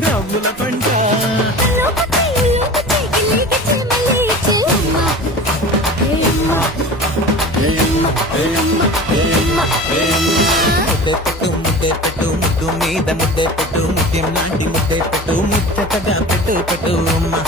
నవ్వుల పంట ముద్దే పెట్టు ముద్దు మీద ముద్దే పెట్టు ముత్యం లాంటి ముద్దే పెట్టు ముచ్చటగా పెట్టు అమ్మా